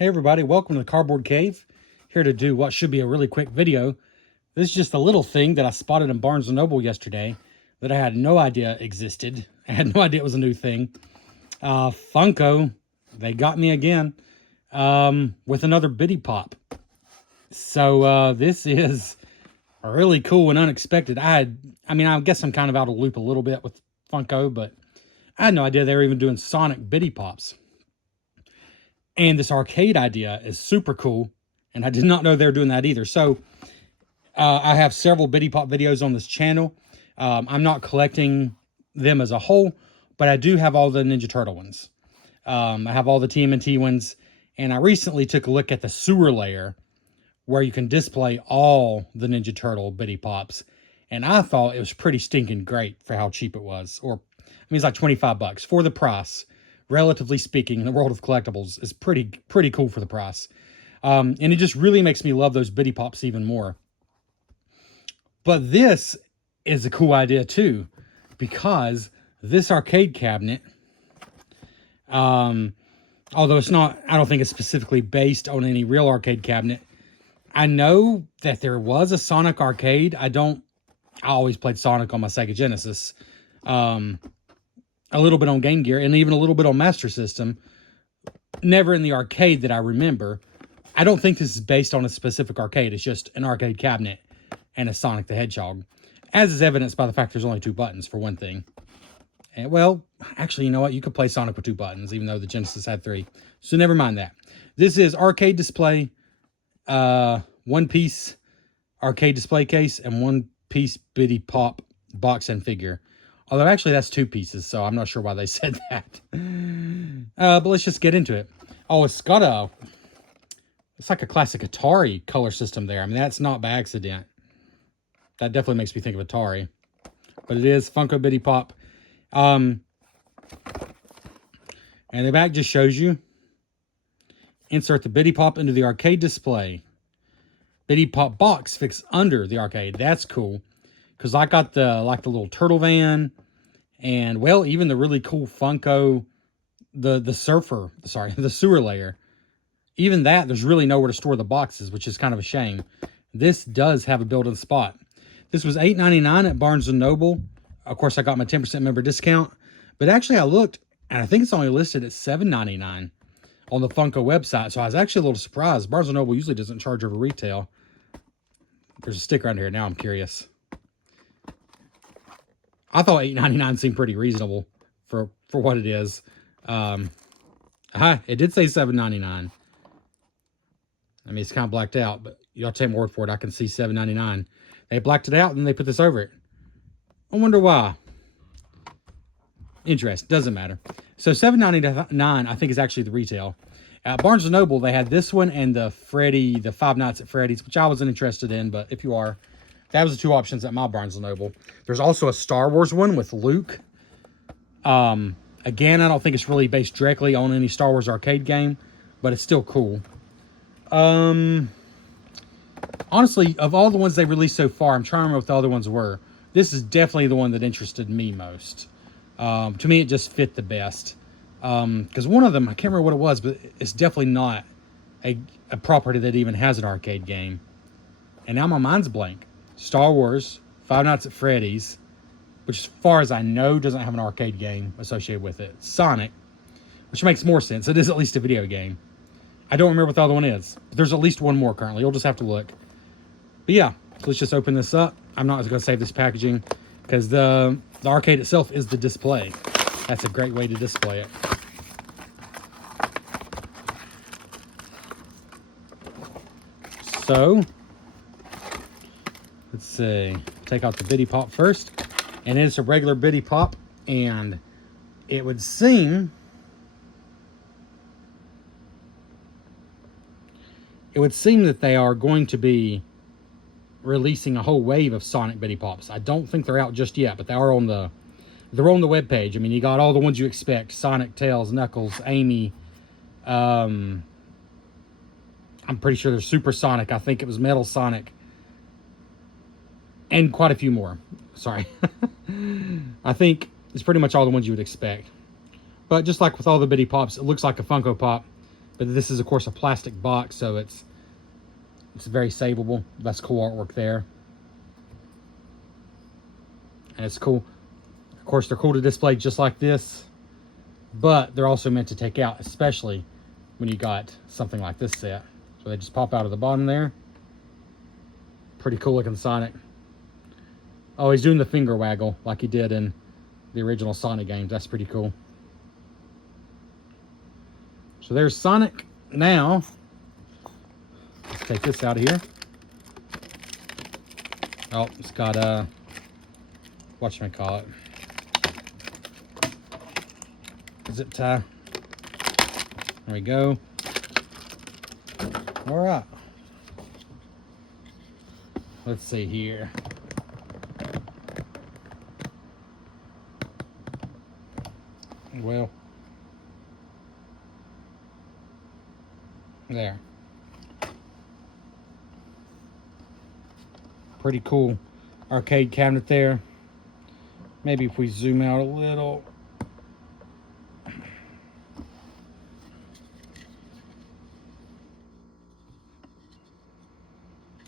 Hey everybody, welcome to the Cardboard Cave. Here to do what should be a really quick video. This is just a little thing that I spotted in Barnes & Noble yesterday that I had no idea existed. I had no idea it was a new thing. Funko, they got me again with another Bitty Pop. So this is really cool and unexpected. I guess I'm kind of out of the loop a little bit with Funko, but I had no idea they were even doing Sonic Bitty Pops. And this arcade idea is super cool, and I did not know they were doing that either. So I have several Bitty Pop videos on this channel. I'm not collecting them as a whole, but I do have all the Ninja Turtle ones. I have all the TMNT ones, and I recently took a look at the sewer layer where you can display all the Ninja Turtle Bitty Pops, and I thought it was pretty stinking great for how cheap it was. It's like 25 bucks for the price. Relatively speaking, in the world of collectibles, is pretty cool for the price. And it just really makes me love those Bitty Pops even more. But this is a cool idea too, because this arcade cabinet, although it's not, I don't think it's specifically based on any real arcade cabinet. I know that there was a Sonic arcade. I always played Sonic on my Sega Genesis. A little bit on Game Gear, and even a little bit on Master System. Never in the arcade that I remember. I don't think this is based on a specific arcade. It's just an arcade cabinet and a Sonic the Hedgehog. As is evidenced by the fact there's only 2 buttons, for one thing. And, well, actually, you know what? You could play Sonic with 2 buttons, even though the Genesis had 3. So never mind that. This is arcade display, 1-piece arcade display case, and 1-piece Bitty Pop box and figure. Although, actually, that's 2 pieces, so I'm not sure why they said that. But let's just get into it. Oh, it's like a classic Atari color system there. I mean, that's not by accident. That definitely makes me think of Atari. But it is Funko Bitty Pop. And the back just shows you. Insert the Bitty Pop into the arcade display. Bitty Pop box fixed under the arcade. That's cool. Because I got the little turtle van, and, well, even the really cool Funko, the sewer layer. Even that, there's really nowhere to store the boxes, which is kind of a shame. This does have a built-in spot. This was $8.99 at Barnes & Noble. Of course, I got my 10% member discount. But actually, I looked, and I think it's only listed at $7.99 on the Funko website. So I was actually a little surprised. Barnes & Noble usually doesn't charge over retail. There's a sticker under here. Now I'm curious. I thought $8.99 seemed pretty reasonable for what it is. It did say $7.99. I mean, it's kind of blacked out, but y'all take my word for it. I can see $7.99. They blacked it out, and then they put this over it. I wonder why. Interesting. Doesn't matter. So $7.99, I think, is actually the retail. At Barnes & Noble, they had this one and the Five Nights at Freddy's, which I wasn't interested in, but if you are, that was the 2 options at my Barnes & Noble. There's also a Star Wars one with Luke. Again, I don't think it's really based directly on any Star Wars arcade game, but it's still cool. Honestly, of all the ones they released so far, I'm trying to remember what the other ones were. This is definitely the one that interested me most. To me, it just fit the best. Because one of them, I can't remember what it was, but it's definitely not a property that even has an arcade game. And now my mind's blank. Star Wars, Five Nights at Freddy's, which as far as I know doesn't have an arcade game associated with it. Sonic, which makes more sense. It is at least a video game. I don't remember what the other one is. But there's at least one more currently. You'll just have to look. But yeah, so let's just open this up. I'm not going to save this packaging because the arcade itself is the display. That's a great way to display it. So, let's see. Take out the Bitty Pop first. And it's a regular Bitty Pop. And it would seem that they are going to be releasing a whole wave of Sonic Bitty Pops. I don't think they're out just yet, but they're on the webpage. I mean, you got all the ones you expect. Sonic, Tails, Knuckles, Amy. I'm pretty sure there's Super Sonic. I think it was Metal Sonic. And quite a few more. Sorry. I think it's pretty much all the ones you would expect. But just like with all the Bitty Pops, it looks like a Funko Pop. But this is, of course, a plastic box, so it's very savable. That's cool artwork there. And it's cool. Of course, they're cool to display just like this, but they're also meant to take out, especially when you got something like this set. So they just pop out of the bottom there. Pretty cool looking Sonic. Oh, he's doing the finger waggle like he did in the original Sonic games. That's pretty cool. So there's Sonic. Now, let's take this out of here. Oh, it's got a, whatchamacallit. Is it, there we go. All right. Let's see here. Well, there. Pretty cool arcade cabinet there. Maybe if we zoom out a little.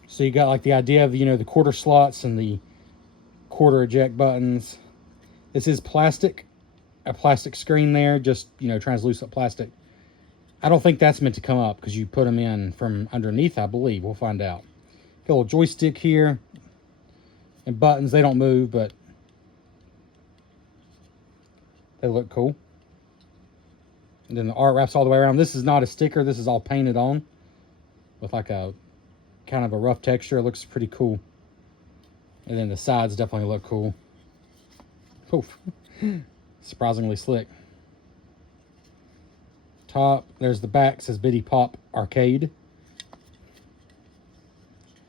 So you got like the idea of, you know, the quarter slots and the quarter eject buttons. This is plastic, a plastic screen there, just, you know, translucent plastic. I don't think that's meant to come up because you put them in from underneath, I believe. We'll find out. Got a little joystick here and buttons. They don't move, but they look cool. And then the art wraps all the way around. This is not a sticker. This is all painted on with like a kind of a rough texture. It looks pretty cool. And then the sides definitely look cool. Oof. Surprisingly slick. Top, there's the back, says Biddy Pop Arcade.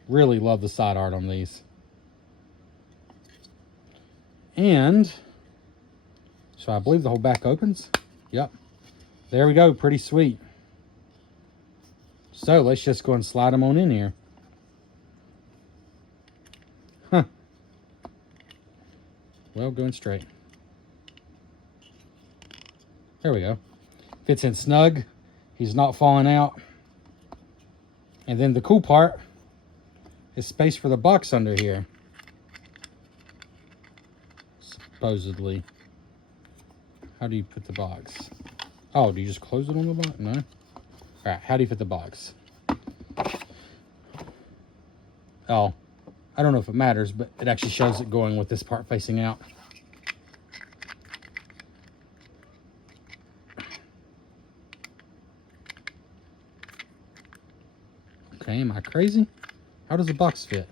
Really love the side art on these. And so I believe the whole back opens. Yep. There we go. Pretty sweet. So let's just go and slide them on in here. Huh. Well, going straight. There we go. Fits in snug. He's not falling out. And then the cool part is space for the box under here. Supposedly. How do you put the box? Oh, do you just close it on the box? No. All right, how do you fit the box? Oh, I don't know if it matters, but it actually shows it going with this part facing out. Okay, am I crazy? How does the box fit?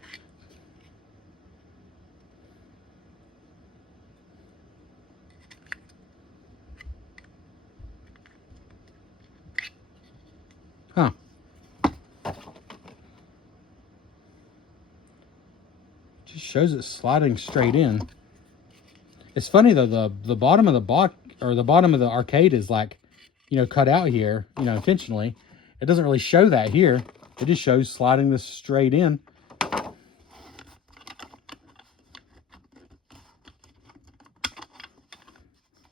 Huh. Just shows it sliding straight in. It's funny though, the bottom of the box, or the bottom of the arcade is like, you know, cut out here, you know, intentionally. It doesn't really show that here. It just shows sliding this straight in. It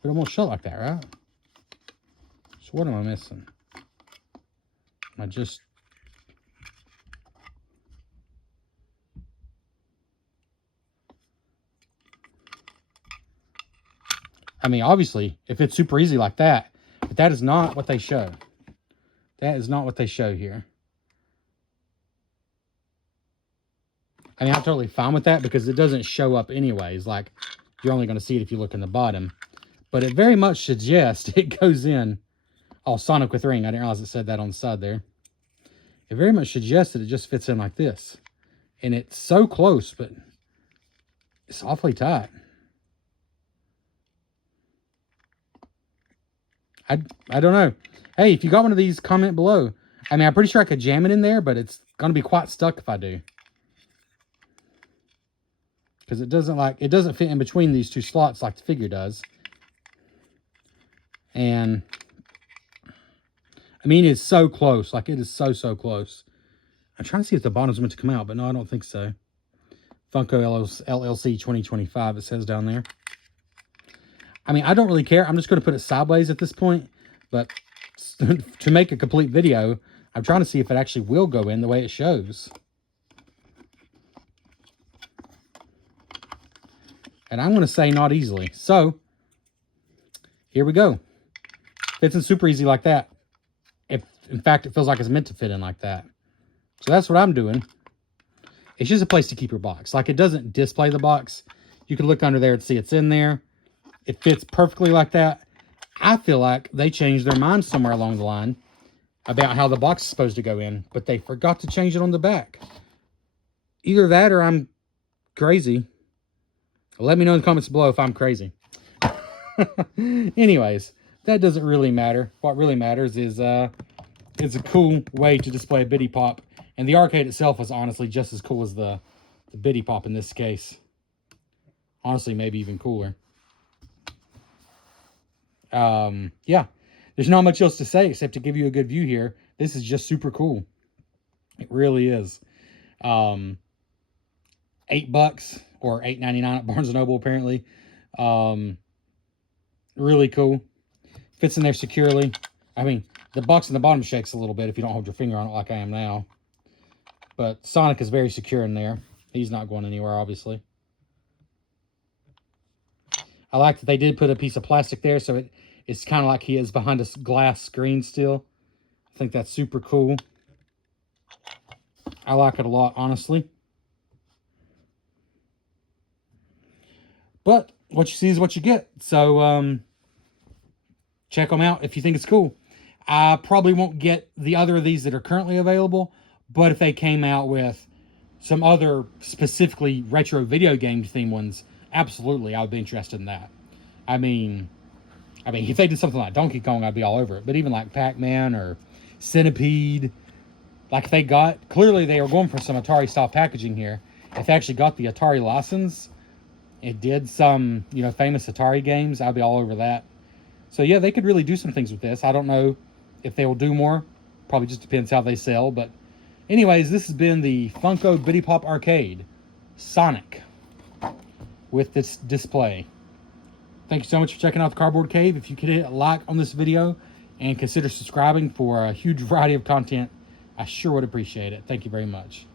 almost shut like that, right? So what am I missing? I just... I mean, obviously, if it's super easy like that, but that is not what they show. That is not what they show here. I mean, I'm totally fine with that because it doesn't show up anyways. Like, you're only going to see it if you look in the bottom. But it very much suggests it goes in. Oh, Sonic with ring. I didn't realize it said that on the side there. It very much suggests that it just fits in like this. And it's so close, but it's awfully tight. I don't know. Hey, if you got one of these, comment below. I mean, I'm pretty sure I could jam it in there, but it's going to be quite stuck if I do. Because it doesn't fit in between these two slots like the figure does. And I mean, it's so close. Like, it is so close. I'm trying to see if the bottom's meant to come out, but no, I don't think so. Funko LLC 2025, it says down there. I mean, I don't really care. I'm just going to put it sideways at this point. But to make a complete video, I'm trying to see if it actually will go in the way it shows. And I'm going to say not easily. So, here we go. Fits in super easy like that. If, in fact, it feels like it's meant to fit in like that. So that's what I'm doing. It's just a place to keep your box. Like, it doesn't display the box. You can look under there and see it's in there. It fits perfectly like that. I feel like they changed their mind somewhere along the line about how the box is supposed to go in, but they forgot to change it on the back. Either that or I'm crazy. Let me know in the comments below if I'm crazy. Anyways, that doesn't really matter. What really matters is it's a cool way to display a Bitty Pop. And the arcade itself is honestly just as cool as the Bitty Pop in this case. Honestly, maybe even cooler. Yeah, there's not much else to say except to give you a good view here. This is just super cool. It really is. $8 or $8.99 at Barnes & Noble apparently. Really cool. Fits in there securely. I mean, the box on the bottom shakes a little bit if you don't hold your finger on it like I am now. But Sonic is very secure in there. He's not going anywhere, obviously. I like that they did put a piece of plastic there, so it's kind of like he is behind a glass screen still. I think that's super cool. I like it a lot, honestly. But what you see is what you get. So, check them out if you think it's cool. I probably won't get the other of these that are currently available, but if they came out with some other specifically retro video game themed ones, absolutely, I would be interested in that. I mean, if they did something like Donkey Kong, I'd be all over it. But even like Pac-Man or Centipede, like they got, clearly they were going for some Atari-style packaging here. If they actually got the Atari license, it did some, you know, famous Atari games, I'd be all over that. So yeah, they could really do some things with this. I don't know if they will do more. Probably just depends how they sell. But anyways, this has been the Funko Bitty Pop Arcade Sonic with this display. Thank you so much for checking out the Cardboard Cave. If you could hit a like on this video and consider subscribing for a huge variety of content, I sure would appreciate it. Thank you very much.